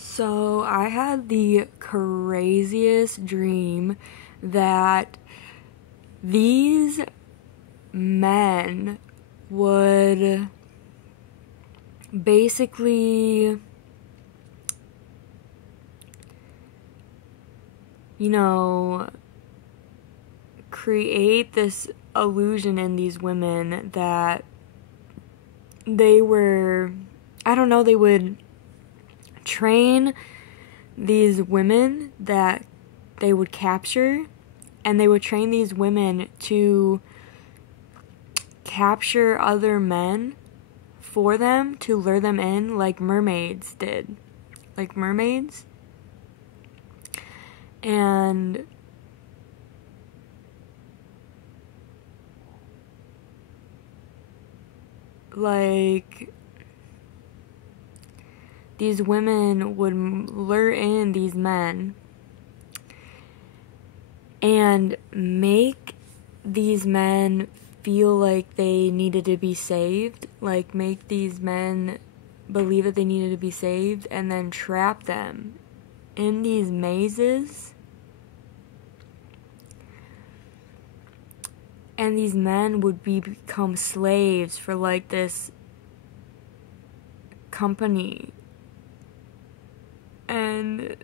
So I had the craziest dream that these men would basically, create this illusion in these women that they were, I don't know, they would train these women that they would capture, and they would train these women to capture other men for them to lure them in, like mermaids did. Like mermaids. And like these women would lure in these men and make these men feel like they needed to be saved, like make these men believe that they needed to be saved, and then trap them in these mazes. And these men would become slaves for like this company. And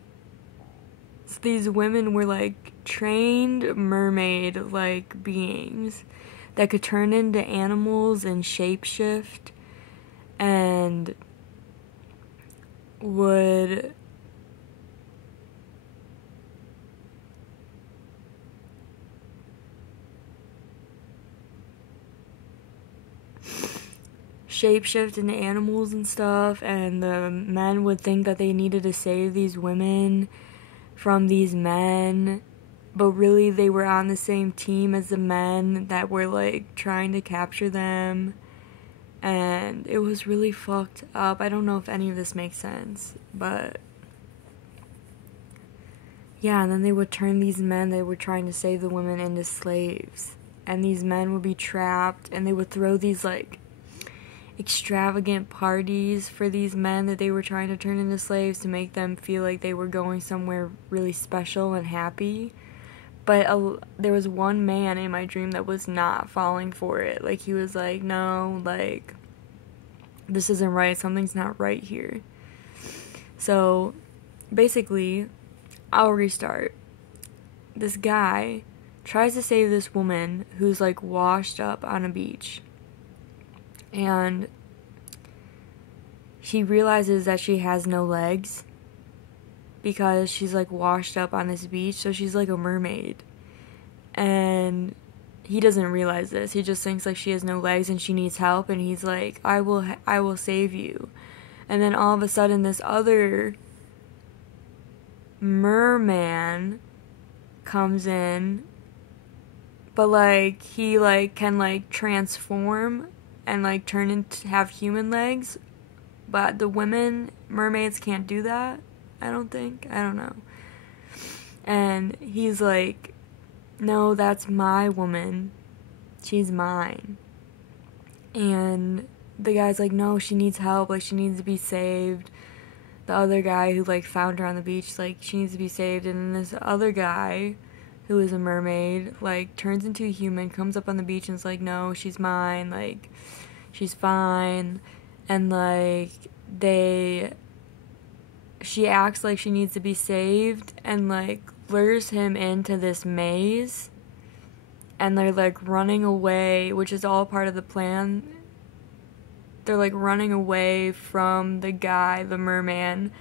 these women were like trained mermaid like beings that could turn into animals and shapeshift and would shapeshift into animals and stuff, and the men would think that they needed to save these women from these men, but really they were on the same team as the men that were like trying to capture them. And it was really fucked up. I don't know if any of this makes sense, but yeah, and then they would turn these men that were trying to save the women into slaves, and these men would be trapped, and they would throw these like extravagant parties for these men that they were trying to turn into slaves to make them feel like they were going somewhere really special and happy. But there was one man in my dream that was not falling for it. Like, he was like, no, like, this isn't right. Something's not right here. So, basically, I'll restart. This guy tries to save this woman who's, like, washed up on a beach. And he realizes that she has no legs because she's like washed up on this beach, so she's like a mermaid. And he doesn't realize this. He just thinks like she has no legs and she needs help, and he's like, I will save you. And then all of a sudden this other merman comes in, but like he like can like transform and like turn into have human legs, but the women mermaids can't do that. I don't know. And he's like, no, that's my woman, she's mine. And the guy's like, no, she needs help, like she needs to be saved. The other guy who like found her on the beach, like, she needs to be saved. And then this other guy who is a mermaid like turns into a human, comes up on the beach and is like, no, she's mine, like she's fine. And like she acts like she needs to be saved and like lures him into this maze, and they're like running away, which is all part of the plan. They're like running away from the guy, the merman,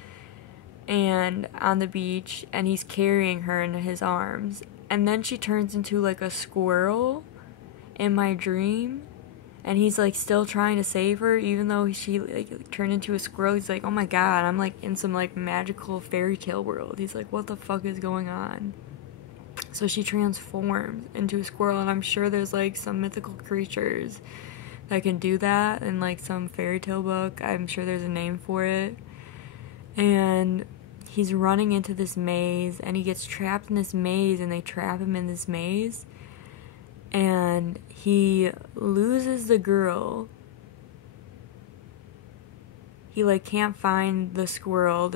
and on the beach, and he's carrying her in his arms. And then she turns into like a squirrel in my dream, and he's like still trying to save her even though she like turned into a squirrel. He's like, oh my god, I'm like in some like magical fairy tale world. He's like, what the fuck is going on? So she transforms into a squirrel, and I'm sure there's like some mythical creatures that can do that in like some fairy tale book. I'm sure there's a name for it. And he's running into this maze, and he gets trapped in this maze, and they trap him in this maze, and he loses the girl. he like can't find the squirrel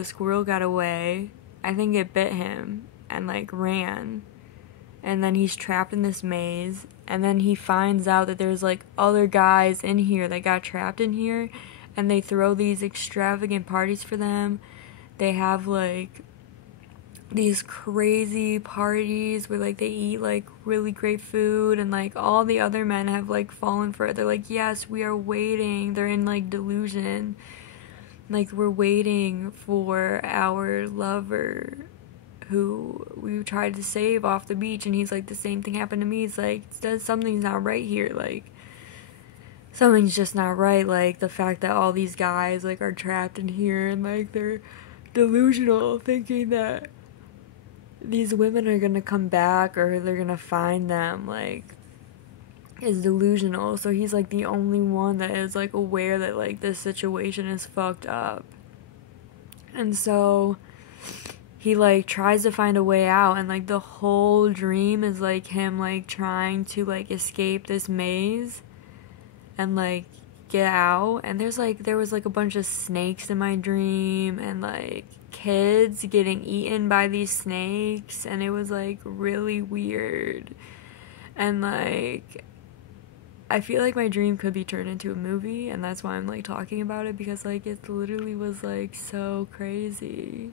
got away, I think it bit him and like ran, and then he's trapped in this maze, and then he finds out that there's like other guys in here that got trapped in here, and they throw these extravagant parties for them. They have like these crazy parties where like they eat like really great food, and like all the other men have like fallen for it. They're like, yes, we are waiting. They're in like delusion, like we're waiting for our lover who we tried to save off the beach. And he's like, the same thing happened to me. It's like, something's not right here, like something's just not right. Like the fact that all these guys like are trapped in here, and like they're delusional, thinking that these women are gonna come back or they're gonna find them, like, is delusional. So he's like the only one that is like aware that like this situation is fucked up. And so he like tries to find a way out, and like the whole dream is like him like trying to like escape this maze and like get out. And there was like a bunch of snakes in my dream, and like kids getting eaten by these snakes, and it was like really weird. And like I feel like my dream could be turned into a movie, and that's why I'm like talking about it, because like it literally was like so crazy.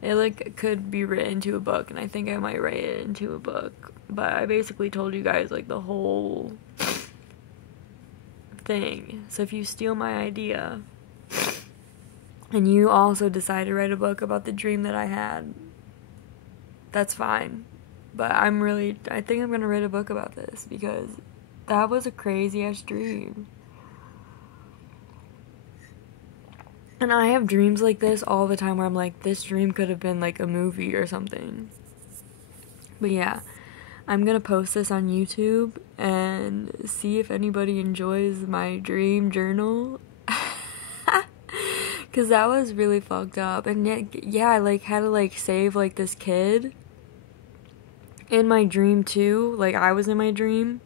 It like could be written into a book, and I think I might write it into a book. But I basically told you guys like the whole thing. So if you steal my idea and you also decide to write a book about the dream that I had, that's fine. But I think I'm gonna write a book about this, because that was a crazy ass dream. And I have dreams like this all the time where I'm like, this dream could have been like a movie or something. But yeah, I'm gonna post this on YouTube and see if anybody enjoys my dream journal. Cause that was really fucked up. And yeah, I like had to like save like this kid in my dream too. Like I was in my dream.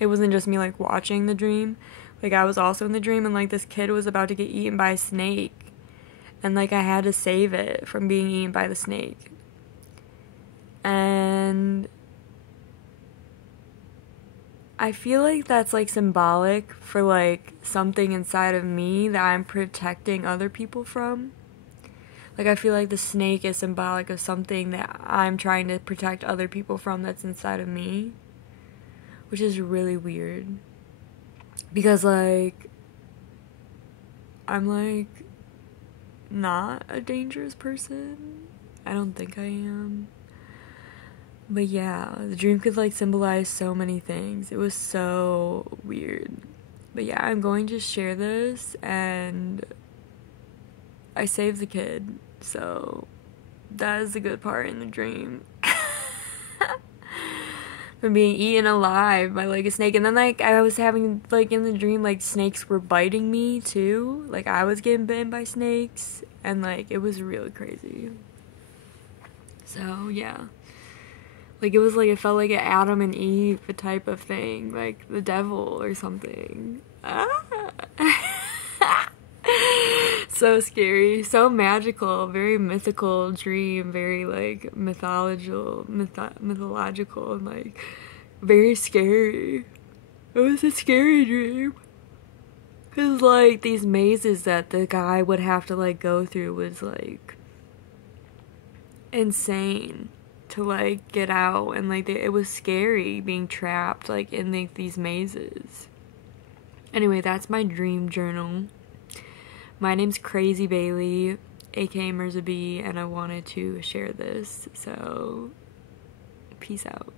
It wasn't just me like watching the dream. Like I was also in the dream, and like this kid was about to get eaten by a snake. And like I had to save it from being eaten by the snake. And I feel like that's like symbolic for like something inside of me that I'm protecting other people from. Like I feel like the snake is symbolic of something that I'm trying to protect other people from that's inside of me, which is really weird. Because like I'm like not a dangerous person. I don't think I am. But yeah, the dream could like symbolize so many things. It was so weird. But yeah, I'm going to share this, and I saved the kid, so that is the good part in the dream. From being eaten alive by like a snake. And then like I was having like in the dream like snakes were biting me too. Like I was getting bitten by snakes, and like it was really crazy. So yeah. Like, it was like, it felt like an Adam and Eve type of thing. Like, the devil or something. So scary. So magical. Very mythical dream. Very, like, mythological. And, like, very scary. It was a scary dream. Because, like, these mazes that the guy would have to, like, go through was, like, insane to like get out. And like it was scary being trapped like in like these mazes. Anyway, that's my dream journal. My name's Crazy Bailey, aka Mirza B, and I wanted to share this, so peace out.